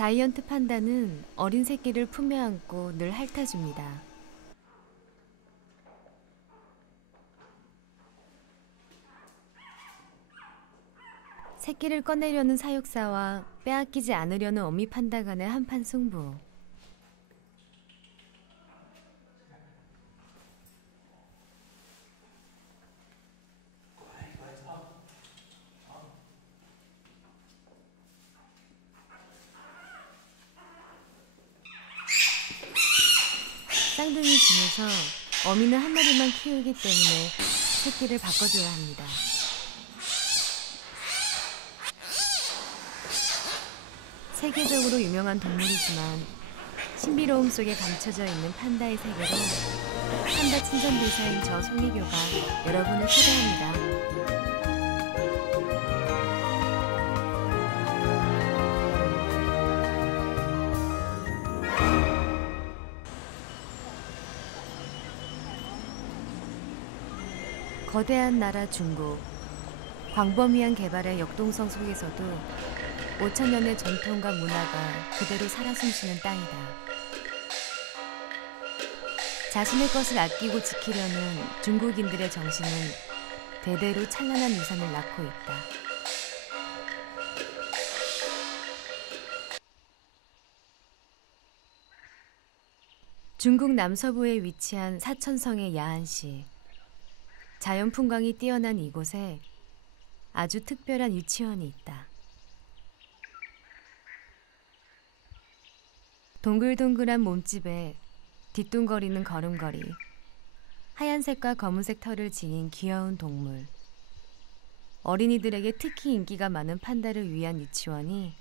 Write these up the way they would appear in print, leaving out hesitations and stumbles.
자이언트 판다는 어린 새끼를 품에 안고 늘 핥아줍니다. 새끼를 꺼내려는 사육사와 빼앗기지 않으려는 어미 판다 간의 한판 승부. 쌍둥이 중에서 어미는 한 마리만 키우기 때문에 새끼를 바꿔줘야 합니다. 세계적으로 유명한 동물이지만 신비로움 속에 감춰져 있는 판다의 세계로 판다 친선대사인 저 송혜교가 여러분을 초대합니다. 거대한 나라 중국, 광범위한 개발의 역동성 속에서도 5천년의 전통과 문화가 그대로 살아 숨쉬는 땅이다. 자신의 것을 아끼고 지키려는 중국인들의 정신은 대대로 찬란한 유산을 낳고 있다. 중국 남서부에 위치한 사천성의 야안시. 자연 풍광이 뛰어난 이곳에 아주 특별한 유치원이 있다. 동글동글한 몸집에 뒤뚱거리는 걸음걸이, 하얀색과 검은색 털을 지닌 귀여운 동물. 어린이들에게 특히 인기가 많은 판다를 위한 유치원이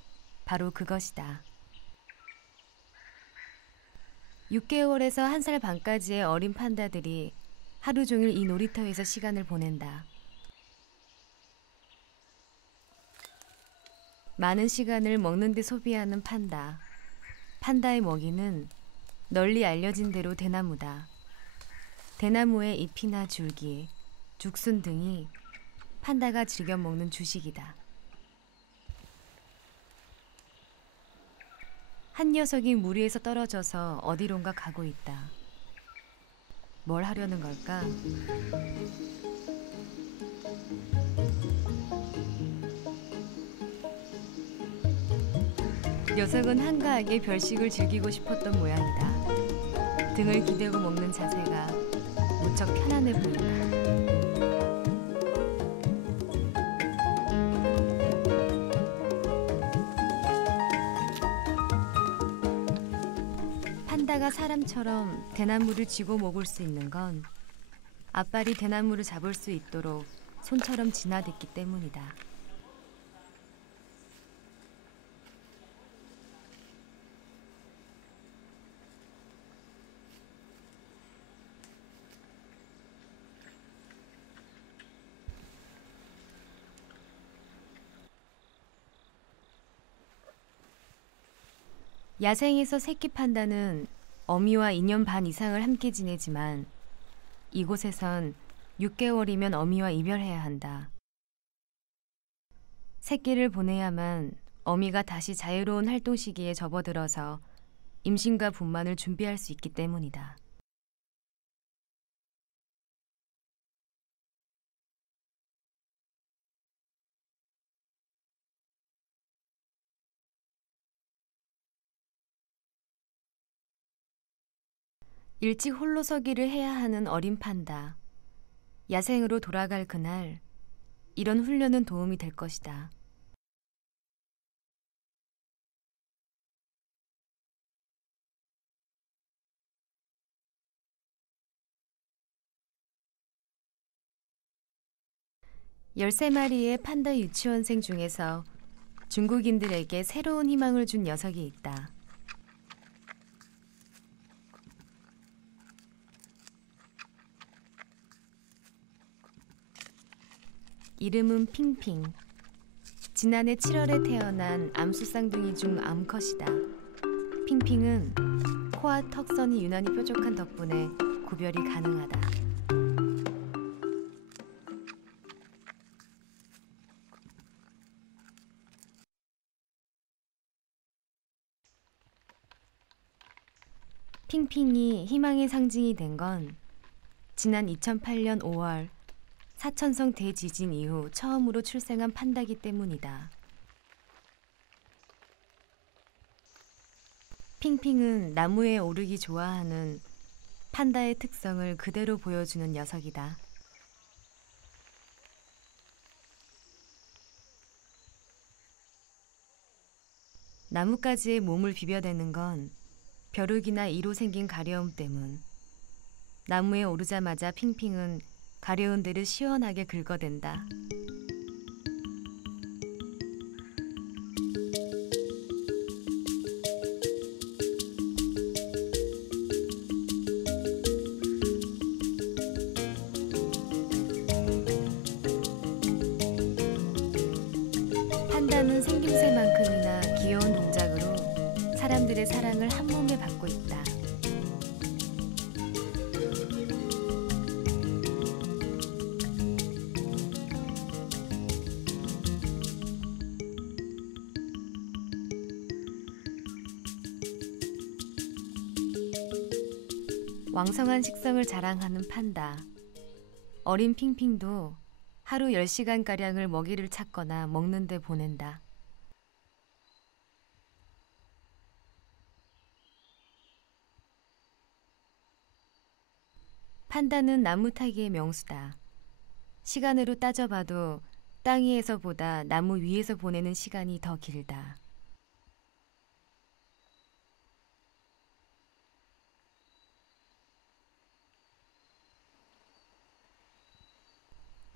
바로 그것이다. 6개월에서 1살 반까지의 어린 판다들이 하루 종일 이 놀이터에서 시간을 보낸다. 많은 시간을 먹는 데 소비하는 판다. 판다의 먹이는 널리 알려진 대로 대나무다. 대나무의 잎이나 줄기, 죽순 등이 판다가 즐겨 먹는 주식이다. 한 녀석이 무리에서 떨어져서 어디론가 가고 있다. 뭘 하려는 걸까? 녀석은 한가하게 별식을 즐기고 싶었던 모양이다. 등을 기대고 먹는 자세가 무척 편안해 보인다. 판다가 사람처럼 대나무를 쥐고 먹을 수 있는 건 앞발이 대나무를 잡을 수 있도록 손처럼 진화됐기 때문이다. 야생에서 새끼 판다는 어미와 2년 반 이상을 함께 지내지만 이곳에선 6개월이면 어미와 이별해야 한다. 새끼를 보내야만 어미가 다시 자유로운 활동 시기에 접어들어서 임신과 분만을 준비할 수 있기 때문이다. 일찍 홀로서기를 해야 하는 어린 판다. 야생으로 돌아갈 그날, 이런 훈련은 도움이 될 것이다. 열세 마리의 판다 유치원생 중에서 중국인들에게 새로운 희망을 준 녀석이 있다. 이름은 핑핑. 지난해 7월에 태어난 암수 쌍둥이 중 암컷이다. 핑핑은 코와 턱선이 유난히 뾰족한 덕분에 구별이 가능하다. 핑핑이 희망의 상징이 된 건 지난 2008년 5월 사천성 대지진 이후 처음으로 출생한 판다기 때문이다. 핑핑은 나무에 오르기 좋아하는 판다의 특성을 그대로 보여주는 녀석이다. 나뭇가지에 몸을 비벼대는 건 벼룩이나 이로 생긴 가려움 때문. 나무에 오르자마자 핑핑은 가려운 데를 시원하게 긁어댄다. 판다는 생김새만큼이나 귀여운 동작으로 사람들의 사랑을 한 몸에 받고 있다. 왕성한 식성을 자랑하는 판다. 어린 핑핑도 하루 10시간가량을 먹이를 찾거나 먹는 데 보낸다. 판다는 나무 타기의 명수다. 시간으로 따져봐도 땅 위에서보다 나무 위에서 보내는 시간이 더 길다.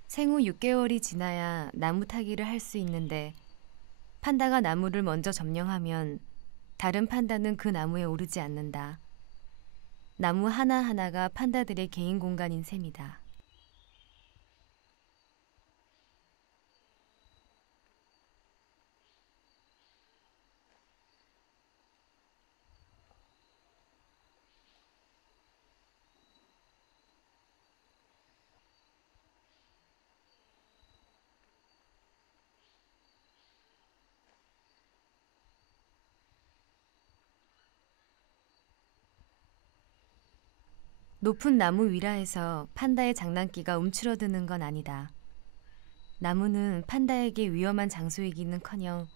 생후 6개월이 지나야 나무 타기를 할 수 있는데 판다가 나무를 먼저 점령하면 다른 판다는 그 나무에 오르지 않는다. 나무 하나하나가 판다들의 개인 공간인 셈이다. 높은 나무 위라에서 판다의 장난기가 움츠러드는 건 아니다. 나무는 판다에게 위험한 장소이기는커녕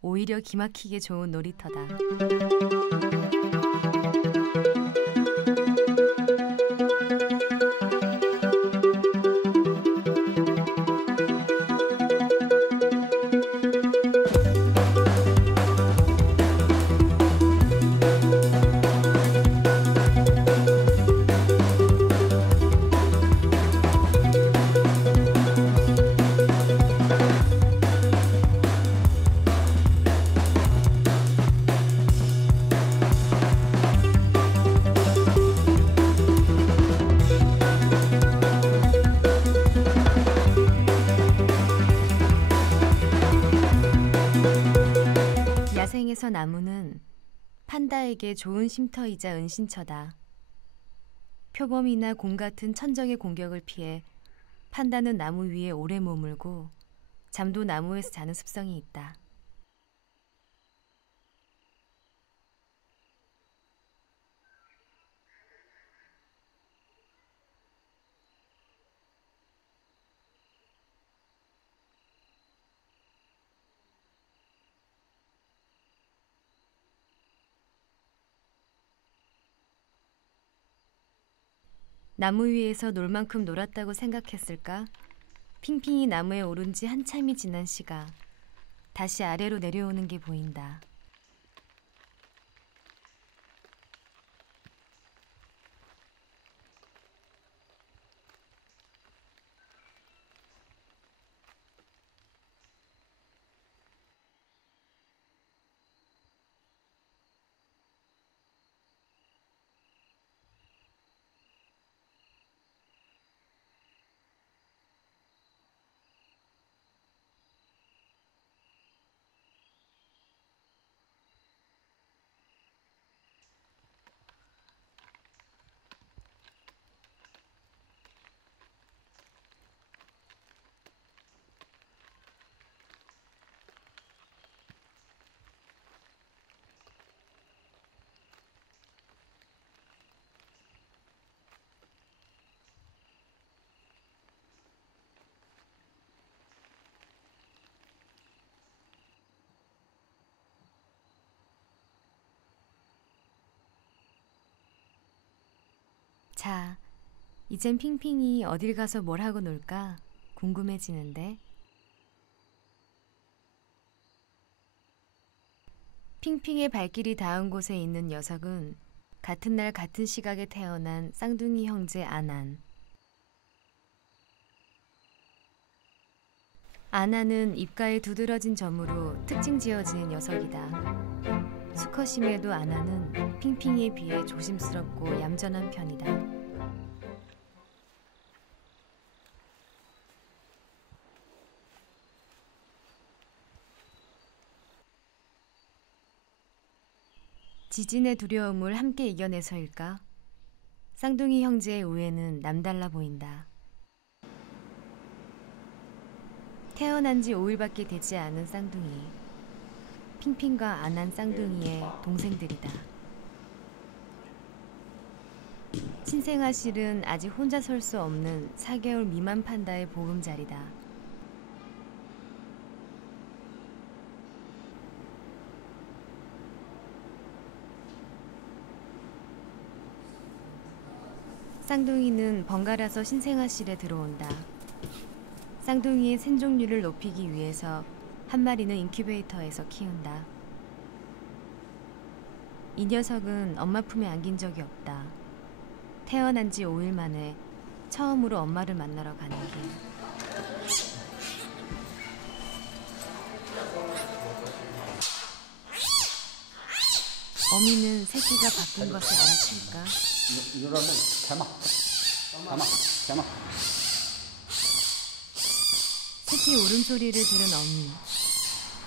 오히려 기막히게 좋은 놀이터다. 야생에서 나무는 판다에게 좋은 쉼터이자 은신처다. 표범이나 곰 같은 천적의 공격을 피해 판다는 나무 위에 오래 머물고 잠도 나무에서 자는 습성이 있다. 나무 위에서 놀 만큼 놀았다고 생각했을까? 핑핑이 나무에 오른 지 한참이 지난 시가 다시 아래로 내려오는 게 보인다. 자, 이젠 핑핑이 어딜 가서 뭘 하고 놀까 궁금해지는데. 핑핑의 발길이 닿은 곳에 있는 녀석은 같은 날 같은 시각에 태어난 쌍둥이 형제 아난. 아난은 입가에 두드러진 점으로 특징 지어진 녀석이다. 수컷임에도 아난은 핑핑이에 비해 조심스럽고 얌전한 편이다. 지진의 두려움을 함께 이겨내서일까? 쌍둥이 형제의 우애는 남달라 보인다. 태어난 지 5일밖에 되지 않은 쌍둥이. 핑핑과 아난 쌍둥이의 동생들이다. 신생아실은 아직 혼자 설 수 없는 4개월 미만 판다의 보금자리다. 쌍둥이는 번갈아서 신생아실에 들어온다. 쌍둥이의 생존율을 높이기 위해서 한 마리는 인큐베이터에서 키운다. 이 녀석은 엄마 품에 안긴 적이 없다. 태어난 지 5일 만에 처음으로 엄마를 만나러 가는 길. 어미는 새끼가 바쁜 것을 알아챌까? 새끼 울음소리를 들은 어미.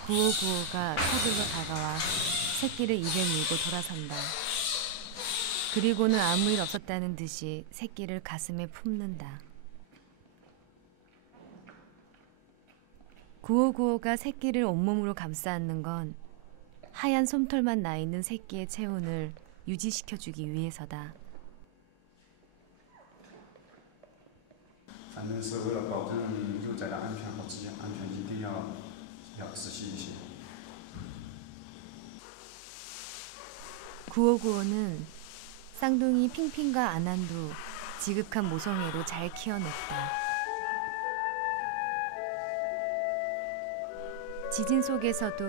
구호구호가 서둘러 다가와 새끼를 입에 물고 돌아선다. 그리고는 아무 일 없었다는 듯이 새끼를 가슴에 품는다. 구호구호가 새끼를 온몸으로 감싸 안는 건 하얀 솜털만 나 있는 새끼의 체온을 유지시켜주기 위해서다. 反正是为了保证幼崽的安全和自己安全，一定要仔细一些。 구호구호는 쌍둥이 핑핑과 아난도 지극한 모성애로 잘 키워냈다. 지진 속에서도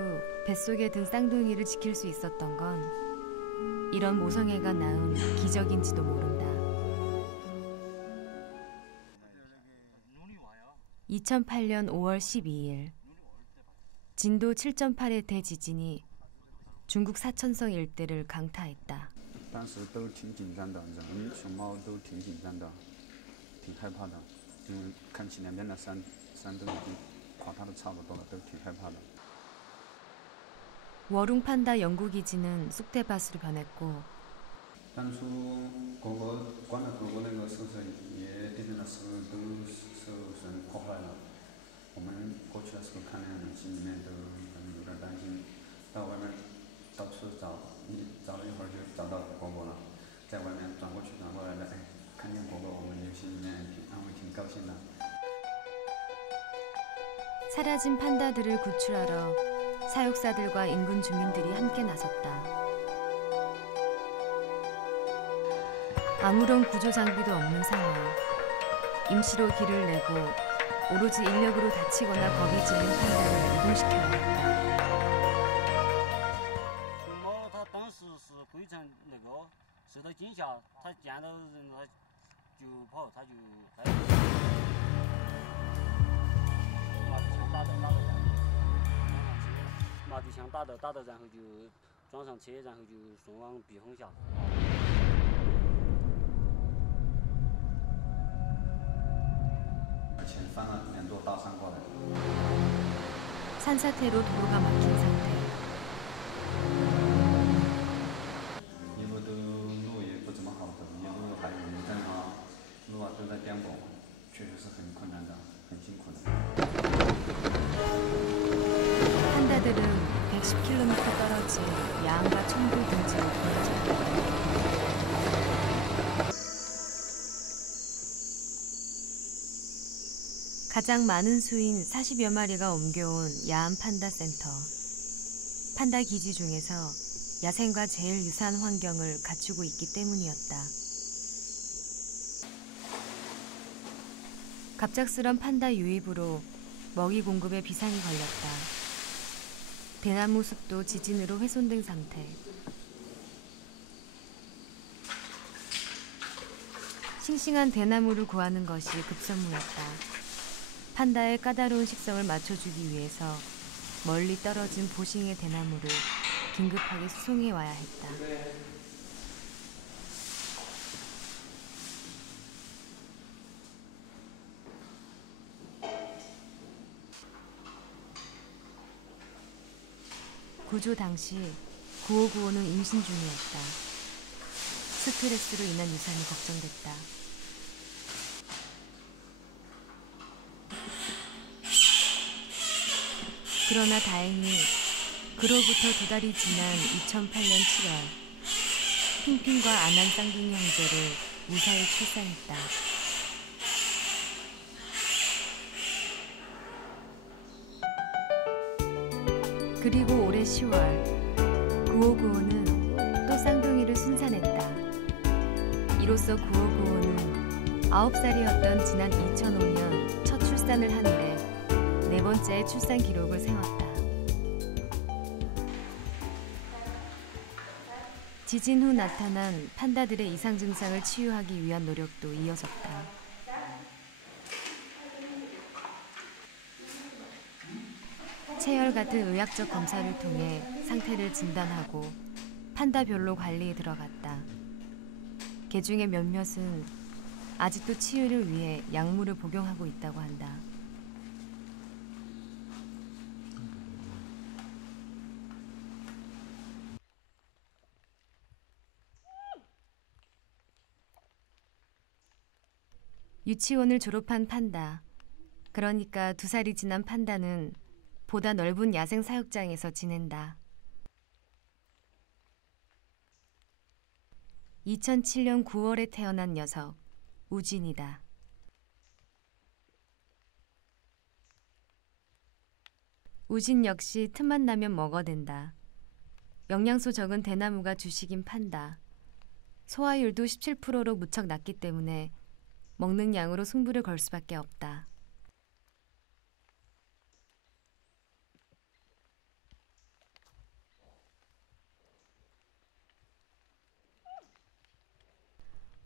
뱃속에 든 쌍둥이를 지킬 수 있었던 건 이런 모성애가 낳은 기적인지도 모른다. 2008년 5월 12일 진도 7.8의 대지진이 중국 사천성 일대를 강타했다. 当时都挺紧张的，人、熊猫都挺紧张的，挺害怕的。看起两边的山都已经垮塌的差不多了，都挺害怕的。 워룽 판다 연구기지는 쑥대밭으로 변했고 当初狗狗关了狗狗那个宿舍也地震的时候都受损破坏了。我们过去的时候看那样，心里面都有点担心。到外面到处找了一会儿就找到狗狗了，在外面转过去转过来的，哎，看见狗狗我们就心里面挺安慰挺高兴的。 사라진 판다들을 구출하러 사육사들과 인근 주민들이 함께 나섰다. 아무런 구조 장비도 없는 상황. 임시로 길을 내고 오로지 인력으로 다치거나 겁이 질린 판다를 이동시켜야 했다. 熊猫它当时是非常受到惊吓，它见到人它就跑，它就麻醉枪打的，然后就装上车，然后就送往避风峡。 而且翻了2座大山过来。 산사태로 도로가 막힌 상태. 一路都路也不怎么好走，一路还有余震啊，路啊都在颠簸，确实是很困难的，很辛苦的。 판다들은 110km 떨어진 야암과 청도 등지로 보내졌다. 가장 많은 수인 40여 마리가 옮겨온 야암 판다 센터. 판다 기지 중에서 야생과 제일 유사한 환경을 갖추고 있기 때문이었다. 갑작스런 판다 유입으로 먹이 공급에 비상이 걸렸다. 대나무 숲도 지진으로 훼손된 상태. 싱싱한 대나무를 구하는 것이 급선무였다. 판다의 까다로운 식성을 맞춰주기 위해서 멀리 떨어진 보싱의 대나무를 긴급하게 수송해 와야 했다. 구조 당시 9595는 임신 중이었다. 스트레스로 인한 유산이 걱정됐다. 그러나 다행히 그로부터 2달이 지난 2008년 7월 핑핑과 아난 쌍둥이 형제를 무사히 출산했다. 그리고 올해 10월 9595는 또 쌍둥이를 순산했다. 이로써 9595는 9살이었던 지난 2005년 첫 출산을 한 후에 4번째 출산 기록을 세웠다. 지진 후 나타난 판다들의 이상 증상을 치유하기 위한 노력도 이어졌다. 체열 같은 의학적 검사를 통해 상태를 진단하고 판다별로 관리에 들어갔다. 개 중에 몇몇은 아직도 치유를 위해 약물을 복용하고 있다고 한다. 유치원을 졸업한 판다. 그러니까 2살이 지난 판다는 보다 넓은 야생 사육장에서 지낸다. 2007년 9월에 태어난 녀석, 우진이다. 우진 역시 틈만 나면 먹어댄다. 영양소 적은 대나무가 주식인 판다. 소화율도 17%로 무척 낮기 때문에 먹는 양으로 승부를 걸 수밖에 없다.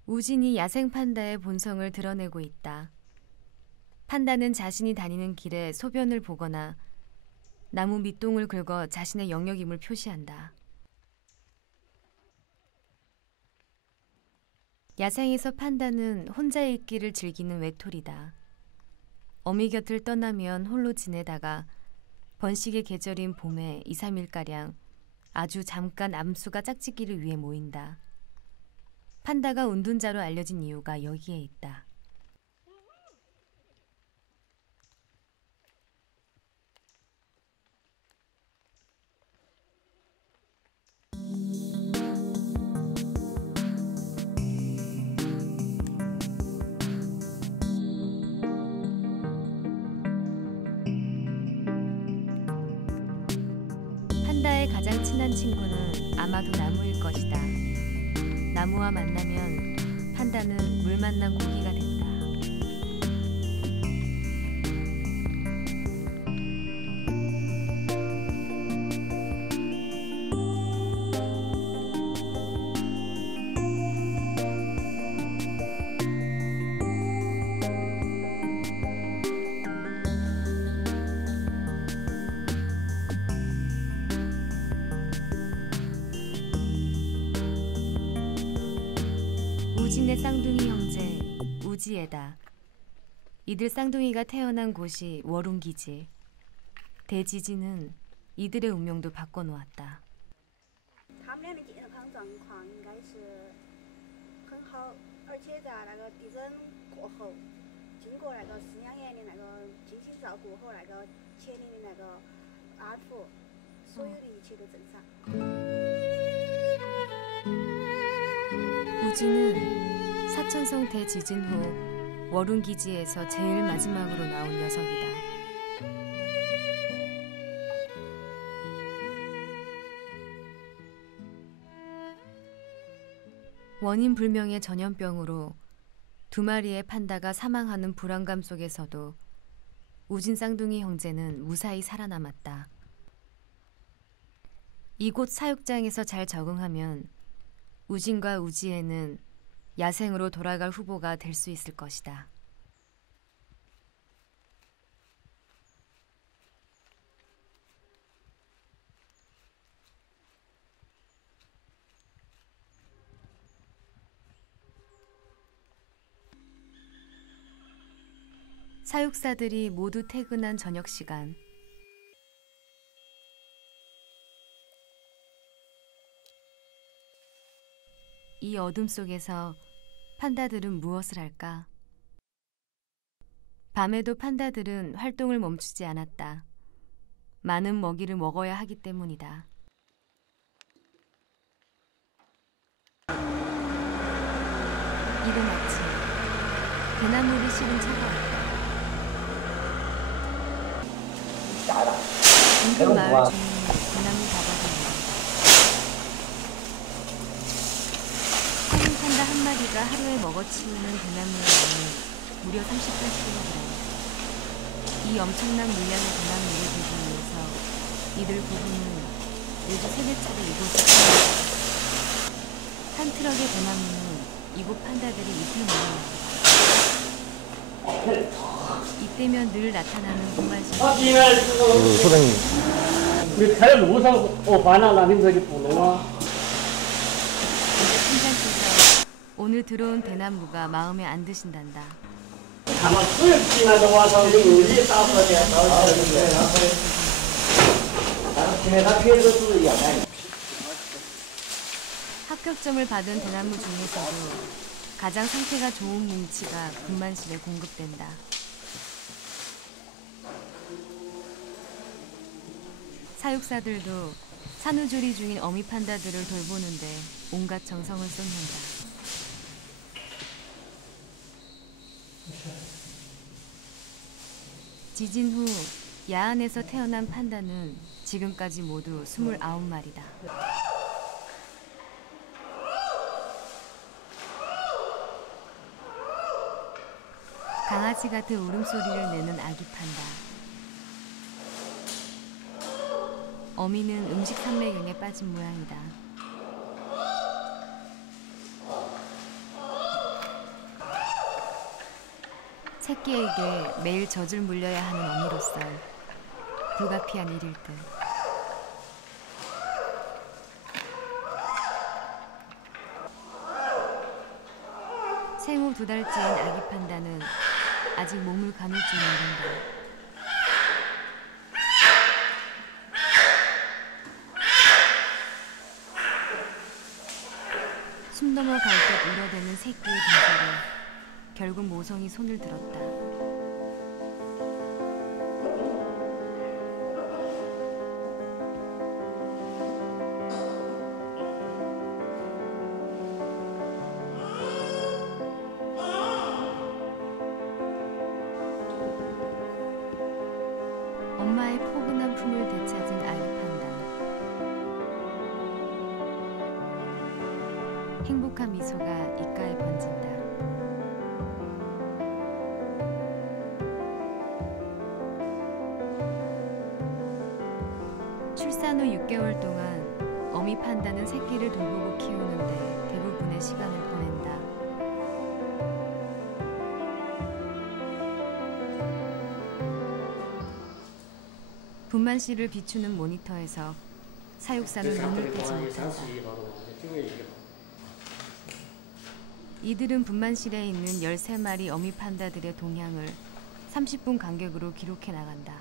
우진이 야생 판다의 본성을 드러내고 있다. 판다는 자신이 다니는 길에 소변을 보거나 나무 밑동을 긁어 자신의 영역임을 표시한다. 야생에서 판다는 혼자 있기를 즐기는 외톨이다. 어미 곁을 떠나면 홀로 지내다가 번식의 계절인 봄에 2, 3일가량 아주 잠깐 암수가 짝짓기를 위해 모인다. 판다가 운둔자로 알려진 이유가 여기에 있다. 판다의 가장 친한 친구는 아마도 나무일 것이다. 나무와 만나면 판다는 물 만난 고기가 된다. 우진의 쌍둥이 형제 우지애다. 이들 쌍둥이가 태어난 곳이 워룬기지. 대지진은 이들의 운명도 바꿔놓았다. 他们俩的健康状况应该是很好，而且在那个地震过后，经过那个饲养员的那个精心照顾和那个前年的那个安抚，所有的一切都正常。 우지는 사천성 대지진 후 워룬기지에서 제일 마지막으로 나온 녀석이다. 원인 불명의 전염병으로 두 마리의 판다가 사망하는 불안감 속에서도 우진 쌍둥이 형제는 무사히 살아남았다. 이곳 사육장에서 잘 적응하면 우진과 우지에는 야생으로 돌아갈 후보가 될 수 있을 것이다. 사육사들이 모두 퇴근한 저녁 시간. 이 어둠 속에서 판다들은 무엇을 할까? 밤에도 판다들은 활동을 멈추지 않았다. 많은 먹이를 먹어야 하기 때문이다. 이른 아침, 대나무를 실은 차가 왔다. 인근 마을 주민이 대나무 잡아줍니다. 살인 판다 한 마리가 하루에 먹어치우는 대나무의 양은 무려 38kg. 이 엄청난 물량의 대나무를 들기 위해서 이들 부부는 매주 3-4차례 이곳을 찾는다. 한 트럭의 대나무는 이곳 판다들이 잎을 먹습니다. 이때면 늘 나타나는 분만신. 소장님. 你开路上完了，那你这就不弄啊。 판단씨가 오늘 들어온 대나무가 마음에 안 드신단다. 他们只进来的话，他就有一大块的，합격점을 받은 대나무 중에서도 가장 상태가 좋은 뭉치가 분만실에 공급된다. 사육사들도 산후조리 중인 어미 판다들을 돌보는데 온갖 정성을 쏟는다. 지진 후 야안에서 태어난 판다는 지금까지 모두 29마리다. 강아지 같은 울음소리를 내는 아기 판다. 어미는 음식 산매경에 빠진 모양이다. 새끼에게 매일 젖을 물려야 하는 어미로서 불가피한 일일 듯. 생후 2달째인 아기 판다는 아직 몸을 가눌 줄 모른다. 숨 넘어갈 듯 울어대는 새끼의 동작에 결국 모성이 손을 들었다. 엄마의 포근한 품을 되찾은 아기 판다. 행복한 미소가 입가에 번진다. 출산 후 6개월 동안 어미 판다는 새끼를 돌보고 키우는데 대부분의 시간을 보낸다. 분만실을 비추는 모니터에서 사육사는 눈을 떼지 못한다. 이들은 분만실에 있는 13마리 어미 판다들의 동향을 30분 간격으로 기록해 나간다.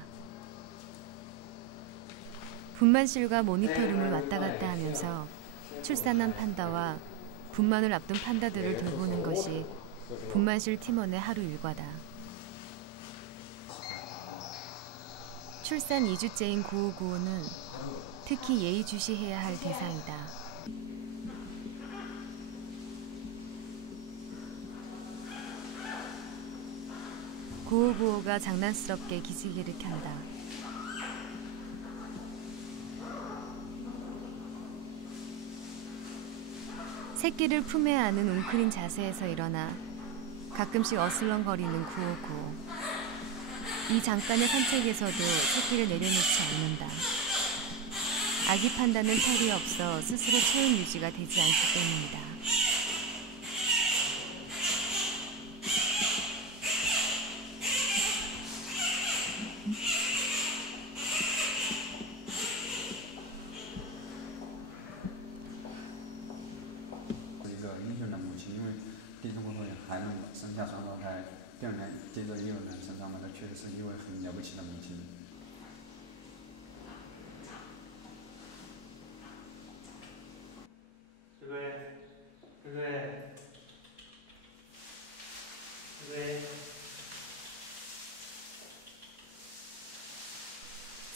분만실과 모니터룸을 왔다 갔다 하면서 출산한 판다와 분만을 앞둔 판다들을 돌보는 것이 분만실 팀원의 하루 일과다. 출산 2주째인 구호구호는 특히 예의주시해야 할 대상이다. 구호구호가 장난스럽게 기지개를 켠다. 새끼를 품에 안은 웅크린 자세에서 일어나 가끔씩 어슬렁거리는 구호구호. 이 잠깐의 산책에서도 새끼를 내려놓지 않는다. 아기 판다는 털이 없어 스스로 체온 유지가 되지 않기 때문이다.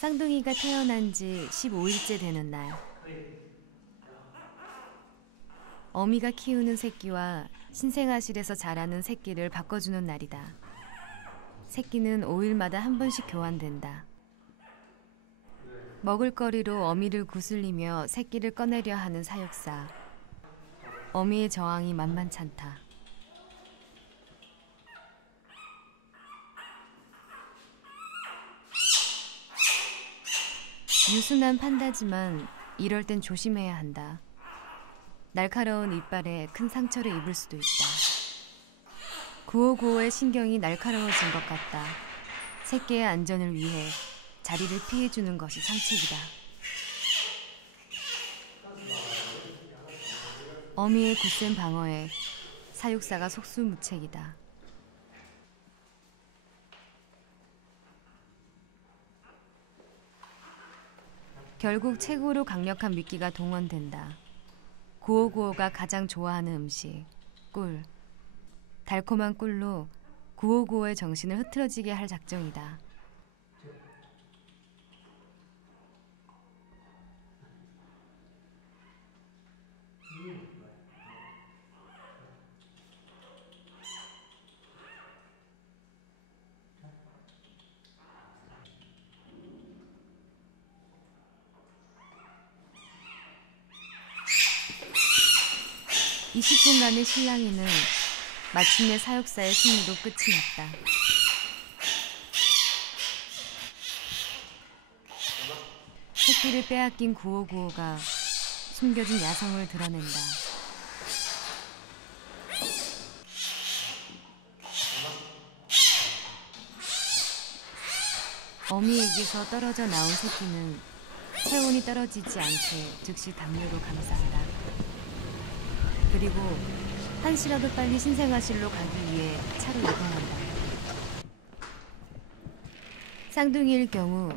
쌍둥이가 태어난 지 15일째 되는 날. 어미가 키우는 새끼와 신생아실에서 자라는 새끼를 바꿔주는 날이다. 새끼는 5일마다 한 번씩 교환된다. 먹을거리로 어미를 구슬리며 새끼를 꺼내려 하는 사육사. 어미의 저항이 만만찮다. 유순한 판다지만 이럴 땐 조심해야 한다. 날카로운 이빨에 큰 상처를 입을 수도 있다. 구호구호의 신경이 날카로워진 것 같다. 새끼의 안전을 위해 자리를 피해주는 것이 상책이다. 어미의 굳센 방어에 사육사가 속수무책이다. 결국 최고로 강력한 미끼가 동원된다. 구호구호가 가장 좋아하는 음식, 꿀. 달콤한 꿀로 구호구호의 정신을 흐트러지게 할 작정이다. 이 10분간의 실랑이는 마침내 사육사의 승리로 끝이 났다. 새끼를 빼앗긴 구호구호가 숨겨진 야성을 드러낸다. 어미에게서 떨어져 나온 새끼는 체온이 떨어지지 않게 즉시 담요로 감싼다. 그리고 한시라도 빨리 신생아실로 가기 위해 차로 이동한다. 쌍둥이일 경우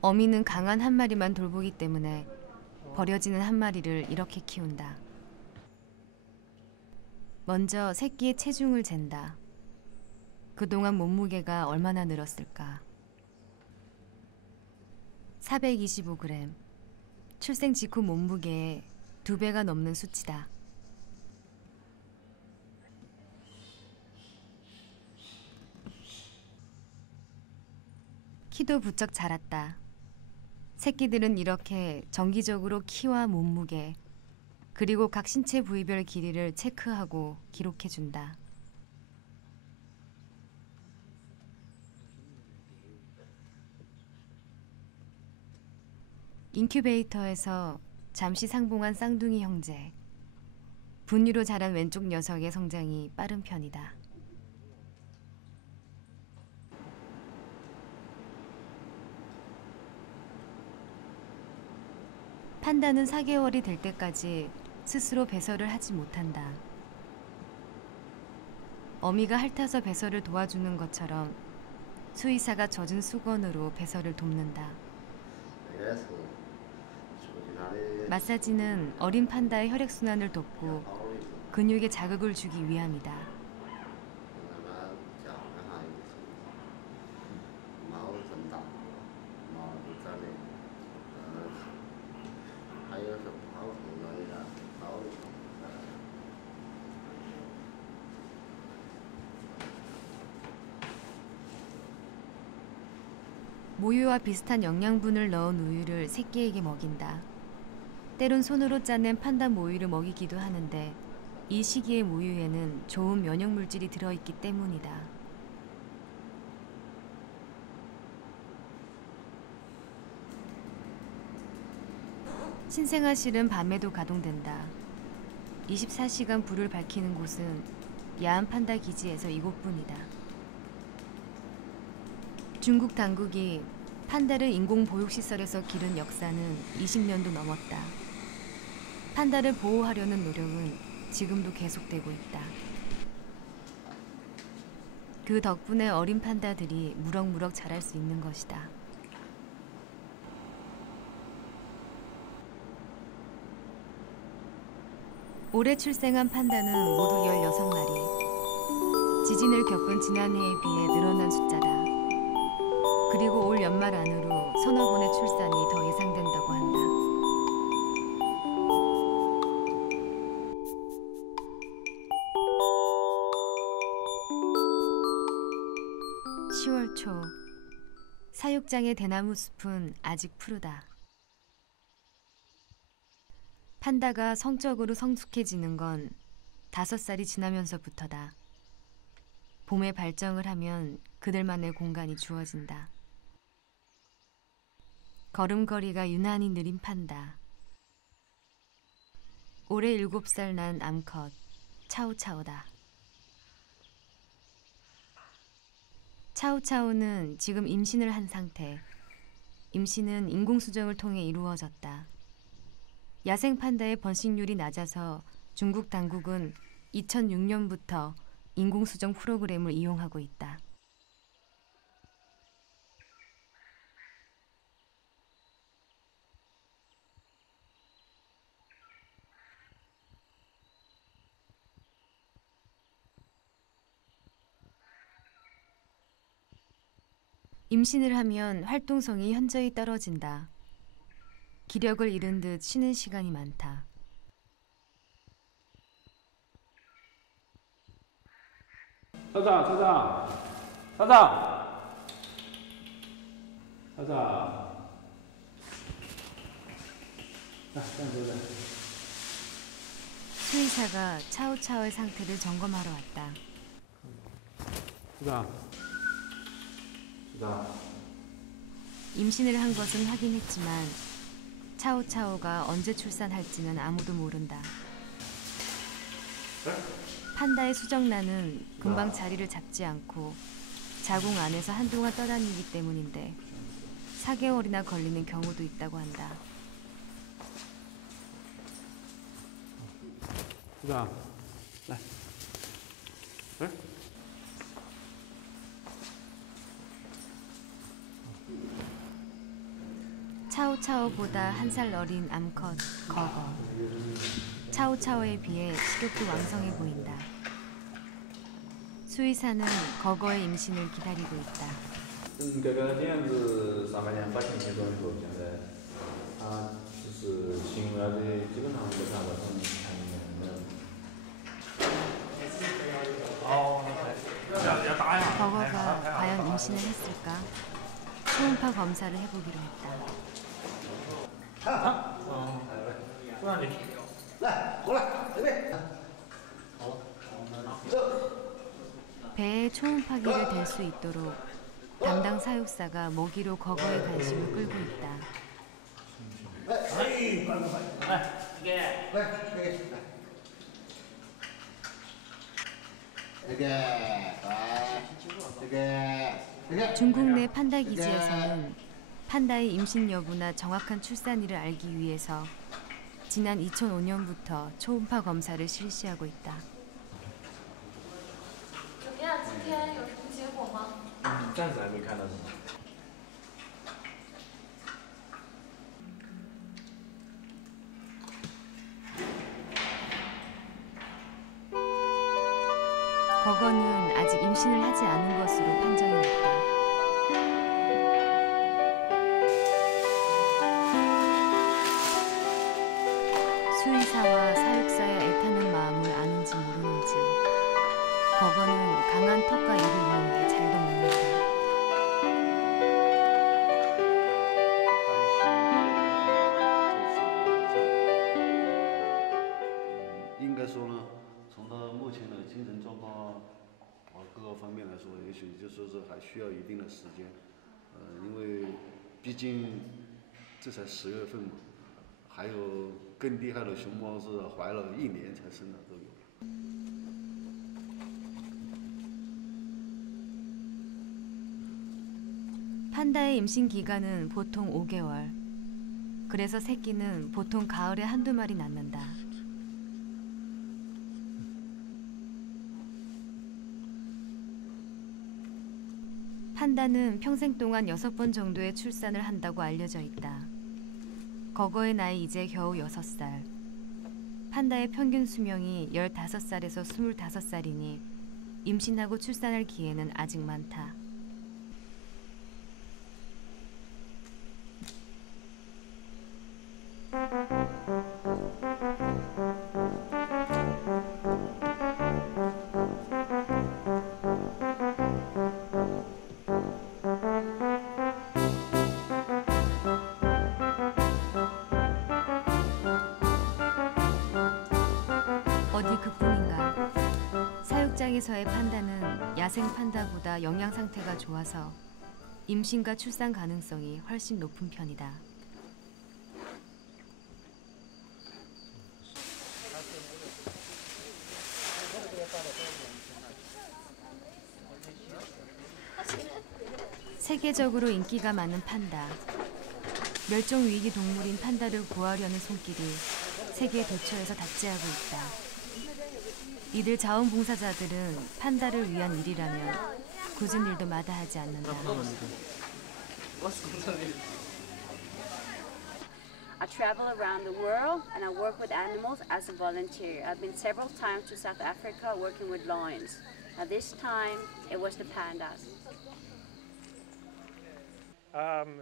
어미는 강한 한 마리만 돌보기 때문에 버려지는 한 마리를 이렇게 키운다. 먼저 새끼의 체중을 잰다. 그동안 몸무게가 얼마나 늘었을까? 425g. 출생 직후 몸무게의 2배가 넘는 수치다. 키도 부쩍 자랐다. 새끼들은 이렇게 정기적으로 키와 몸무게, 그리고 각 신체 부위별 길이를 체크하고 기록해준다. 인큐베이터에서 잠시 상봉한 쌍둥이 형제. 분유로 자란 왼쪽 녀석의 성장이 빠른 편이다. 판다는 4개월이 될 때까지 스스로 배설을 하지 못한다. 어미가 핥아서 배설을 도와주는 것처럼 수의사가 젖은 수건으로 배설을 돕는다. 마사지는 어린 판다의 혈액순환을 돕고 근육에 자극을 주기 위함이다. 모유와 비슷한 영양분을 넣은 우유를 새끼에게 먹인다. 때론 손으로 짜낸 판다 모유를 먹이기도 하는데 이 시기의 모유에는 좋은 면역 물질이 들어있기 때문이다. 신생아실은 밤에도 가동된다. 24시간 불을 밝히는 곳은 야한 판다 기지에서 이곳뿐이다. 중국 당국이 판다를 인공 보육시설에서 기른 역사는 20년도 넘었다. 판다를 보호하려는 노력은 지금도 계속되고 있다. 그 덕분에 어린 판다들이 무럭무럭 자랄 수 있는 것이다. 올해 출생한 판다는 모두 16마리. 지진을 겪은 지난해에 비해 늘어난 숫자다. 그리고 올 연말 안으로 서너 번의 출산이 더 예상된다고 한다. 10월 초, 사육장의 대나무 숲은 아직 푸르다. 판다가 성적으로 성숙해지는 건 5살이 지나면서부터다. 봄에 발정을 하면 그들만의 공간이 주어진다. 걸음걸이가 유난히 느린 판다. 올해 7살 난 암컷 차오차오다. 차오차오는 지금 임신을 한 상태. 임신은 인공수정을 통해 이루어졌다. 야생 판다의 번식률이 낮아서 중국 당국은 2006년부터 인공수정 프로그램을 이용하고 있다. 임신을 하면 활동성이 현저히 떨어진다. 기력을 잃은 듯 쉬는 시간이 많다. 사장, 사장, 사장, 사장. 수의사가 차오차오의 상태를 점검하러 왔다. 사장, 사장. 임신을 한 것은 확인했지만 차오차오가 언제 출산할지는 아무도 모른다. 판다의 수정란은 금방 자리를 잡지 않고 자궁 안에서 한동안 떠다니기 때문인데 4개월이나 걸리는 경우도 있다고 한다. 사장, 네. 네? 차오차오보다 1살 어린 암컷 거거. 차오차오에 비해 식욕도 왕성해 보인다. 수의사는 거거의 임신을 기다리고 있다. 哥哥这样子3、8年8千天左右，现在他就是行为啊这些基本上都看到从看里面的。 거거가 과연 임신을 했을까? 초음파 검사를 해보기로 했다. 배에 초음파기를 댈 수 있도록 담당 사육사가 모기로 거거의 관심을 끌고 있다. 중국 내 판다 기지에서는 판다의 임신 여부나 정확한 출산일을 알기 위해서 지난 2005년부터 초음파 검사를 실시하고 있다. 怎么样？今天有什么结果吗？暂时还没看到什么。 거거는 아직 임신을 하지 않은 것으로 판정이 났다. 수의사와 사육사의 애타는 마음을 아는지 모르는지 거거는 강한 턱과 입을 이용해 잘도 먹는다. 应该说呢，说，也许就说是还需要一定的时间，因为毕竟这才10月份嘛，还有更厉害的熊猫是怀了1年才生的都有。 판다의 임신 기간은 보통 5개월. 그래서 새끼는 보통 가을에 한두 마리 낳는다. 판다는 평생 동안 6번 정도의 출산을 한다고 알려져 있다. 거거의 나이 이제 겨우 6살. 판다의 평균 수명이 15살에서 25살이니 임신하고 출산할 기회는 아직 많다. 어디 그뿐인가. 사육장에서의 판다는 야생 판다보다 영양 상태가 좋아서 임신과 출산 가능성이 훨씬 높은 편이다. 세계적으로 인기가 많은 판다. 멸종 위기 동물인 판다를 구하려는 손길이 세계 도처에서 닥치하고 있다. 이들 자원봉사자들은 판다를 위한 일이라면 굳은 일도 마다하지 않는다. I travel around the world and I work with animals as a volunteer. I've been several times to South Africa working with lions. Now this time it was the pandas.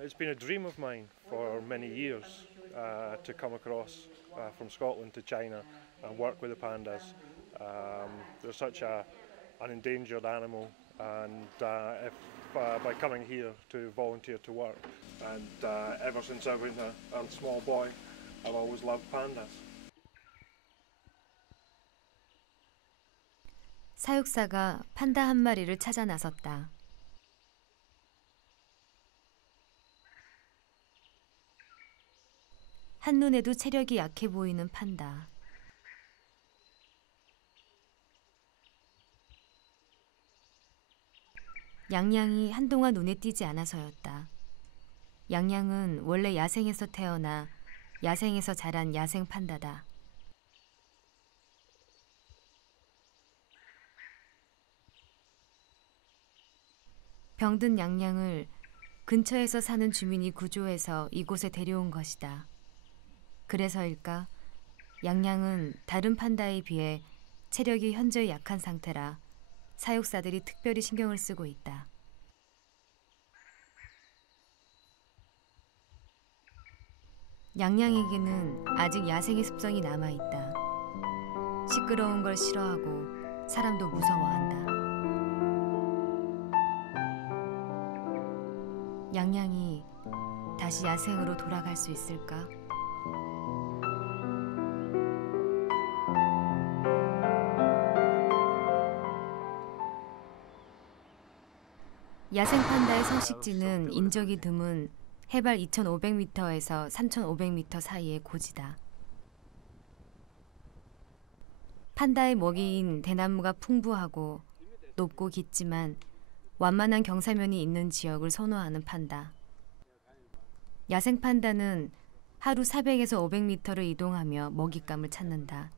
It's been a dream of mine for many years to come across from Scotland to China and work with the pandas. They're such an endangered animal, and if by coming here to volunteer to work, and ever since I've been a small boy, I've always loved pandas. 사육사가 판다 한 마리를 찾아 나섰다. 한눈에도 체력이 약해 보이는 판다. 양양이 한동안 눈에 띄지 않아서였다. 양양은 원래 야생에서 태어나 야생에서 자란 야생 판다다. 병든 양양을 근처에서 사는 주민이 구조해서 이곳에 데려온 것이다. 그래서일까? 양양은 다른 판다에 비해 체력이 현저히 약한 상태라 사육사들이 특별히 신경을 쓰고 있다. 양양에게는 아직 야생의 습성이 남아있다. 시끄러운 걸 싫어하고 사람도 무서워한다. 양양이 다시 야생으로 돌아갈 수 있을까? 야생 판다의 서식지는 인적이 드문 해발 2,500m에서 3,500m 사이의 고지다. 판다의 먹이인 대나무가 풍부하고 높고 깊지만 완만한 경사면이 있는 지역을 선호하는 판다. 야생 판다는 하루 400에서 500m를 이동하며 먹잇감을 찾는다.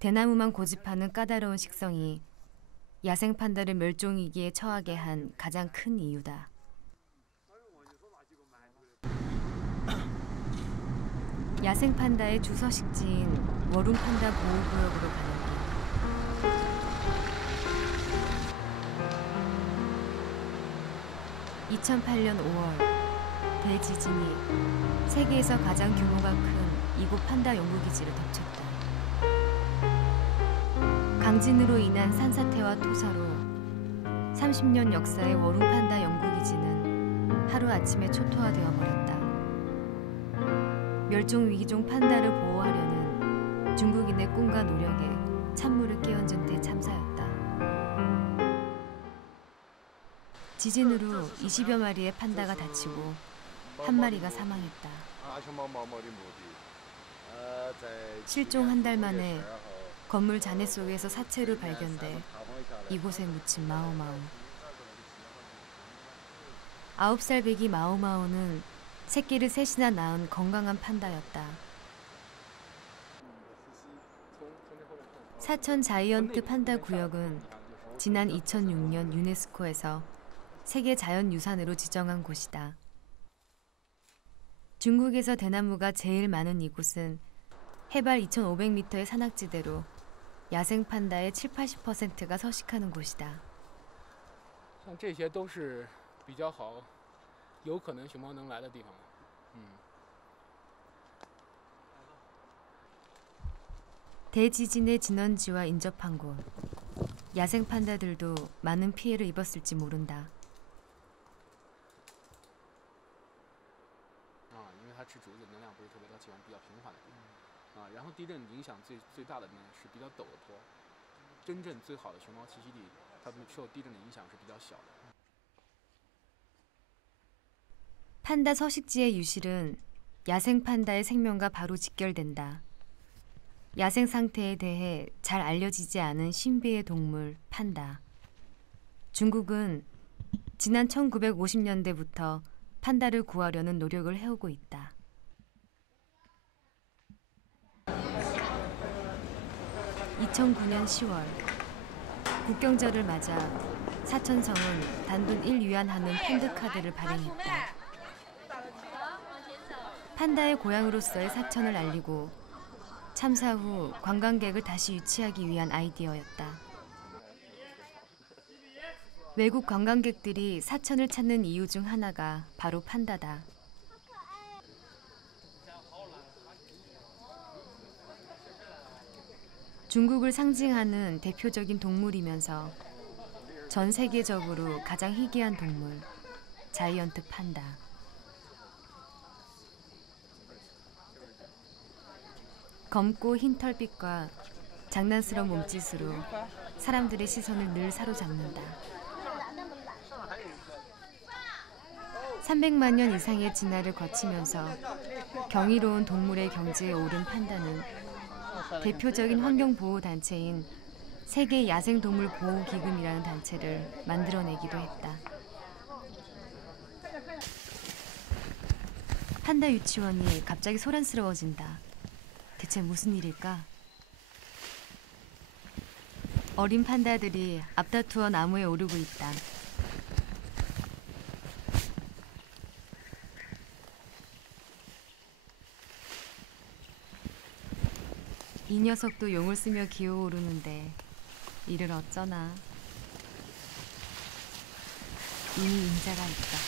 대나무만 고집하는 까다로운 식성이 야생 판다를 멸종위기에 처하게 한 가장 큰 이유다. 야생 판다의 주서식지인 워룬 판다 보호구역으로 가는 길. 2008년 5월 대지진이 세계에서 가장 규모가 큰 이곳 판다 연구기지를 덮쳤다. 강진으로 인한 산사태와 토사로 30년 역사의 워룬 판다 연구기지는 하루아침에 초토화되어 버렸다. 멸종 위기종 판다를 보호하려는 중국인의 꿈과 노력에 찬물을 끼얹은 데 참사였다. 지진으로 20여 마리의 판다가 다치고 한 마리가 사망했다. 실종 한 달 만에 건물 잔해 속에서 사체로 발견돼 이곳에 묻힌 마오마오. 9살 배기 마오마오는 새끼를 셋이나 낳은 건강한 판다였다. 사천 자이언트 판다 구역은 지난 2006년 유네스코에서 세계 자연유산으로 지정한 곳이다. 중국에서 대나무가 제일 많은 이곳은 해발 2,500m의 산악지대로 야생 판다의 70~80%가 서식하는 곳이다. 像这些都是比较好，有可能熊猫能来的地方。 대지진의 진원지와 인접한 곳. 야생 판다들도 많은 피해를 입었을지 모른다. 因为它吃竹子能量不是特别高，气温比较平缓的地方。然后地震影响最大的呢是比较陡的坡。真正最好的熊猫栖息地，它们受地震的影响是比较小的。 판다 서식지의 유실은 야생 판다의 생명과 바로 직결된다. 야생 상태에 대해 잘 알려지지 않은 신비의 동물 판다. 중국은 지난 1950년대부터 판다를 구하려는 노력을 해오고 있다. (2009년 10월) 국경절을 맞아 사천성은 단돈 1위안 하는 팬드카드를 발행했다. 판다의 고향으로서의 사천을 알리고 참사 후 관광객을 다시 유치하기 위한 아이디어였다. 외국 관광객들이 사천을 찾는 이유 중 하나가 바로 판다다. 중국을 상징하는 대표적인 동물이면서 전 세계적으로 가장 희귀한 동물, 자이언트 판다. 검고 흰 털빛과 장난스러운 몸짓으로 사람들의 시선을 늘 사로잡는다. 300만 년 이상의 진화를 거치면서 경이로운 동물의 경지에 오른 판다는 대표적인 환경보호단체인 세계 야생동물보호기금이라는 단체를 만들어내기도 했다. 판다 유치원이 갑자기 소란스러워진다. 대체 무슨 일일까? 어린 판다들이 앞다투어 나무에 오르고 있다. 이 녀석도 용을 쓰며 기어오르는데 이를 어쩌나. 이미 임자가 있다.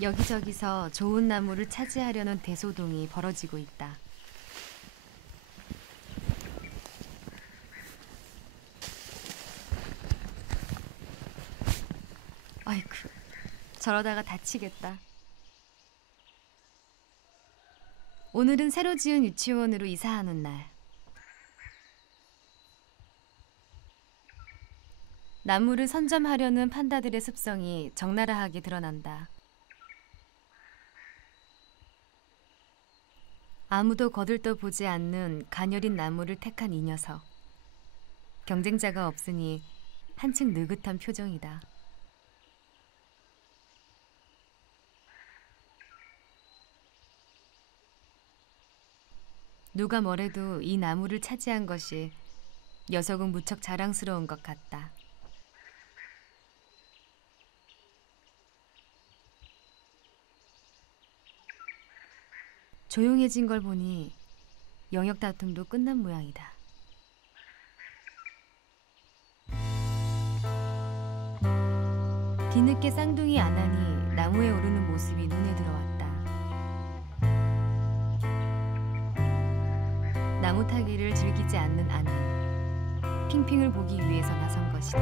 여기저기서 좋은 나무를 차지하려는 대소동이 벌어지고 있다. 아이쿠, 저러다가 다치겠다. 오늘은 새로 지은 유치원으로 이사하는 날. 나무를 선점하려는 판다들의 습성이 적나라하게 드러난다. 아무도 거들떠보지 않는 가녀린 나무를 택한 이 녀석. 경쟁자가 없으니 한층 느긋한 표정이다. 누가 뭐래도 이 나무를 차지한 것이 녀석은 무척 자랑스러운 것 같다. 조용해진 걸 보니 영역 다툼도 끝난 모양이다. 뒤늦게 쌍둥이 아난이 나무에 오르는 모습이 눈에 들어왔다. 나무 타기를 즐기지 않는 아난, 핑핑을 보기 위해서 나선 것이다.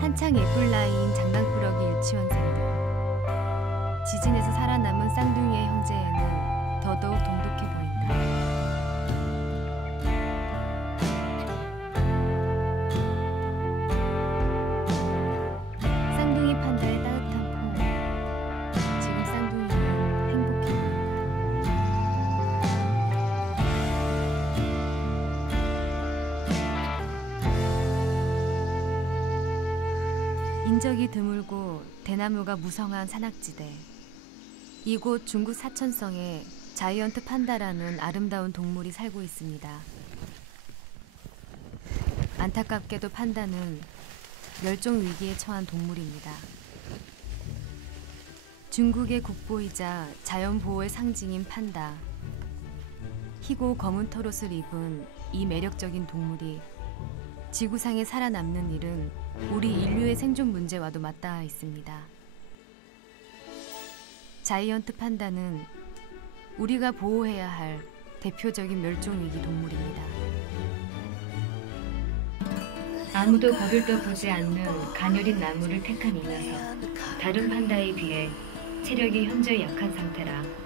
한창 예쁠 나이인 장난꾸러기 유치원생들. 지진에서 살아남은 쌍둥이의 형제애는 더더욱 돈독해 보인다. 인적이 드물고 대나무가 무성한 산악지대. 이곳 중국 사천성에 자이언트 판다라는 아름다운 동물이 살고 있습니다. 안타깝게도 판다는 멸종 위기에 처한 동물입니다. 중국의 국보이자 자연보호의 상징인 판다. 희고 검은 털옷을 입은 이 매력적인 동물이 지구상에 살아남는 일은 우리 인류의 생존 문제와도 맞닿아 있습니다. 자이언트 판다는 우리가 보호해야 할 대표적인 멸종위기 동물입니다. 아무도 거들떠 보지 않는 가녀린 나무를 택한 이 녀석. 다른 판다에 비해 체력이 현저히 약한 상태라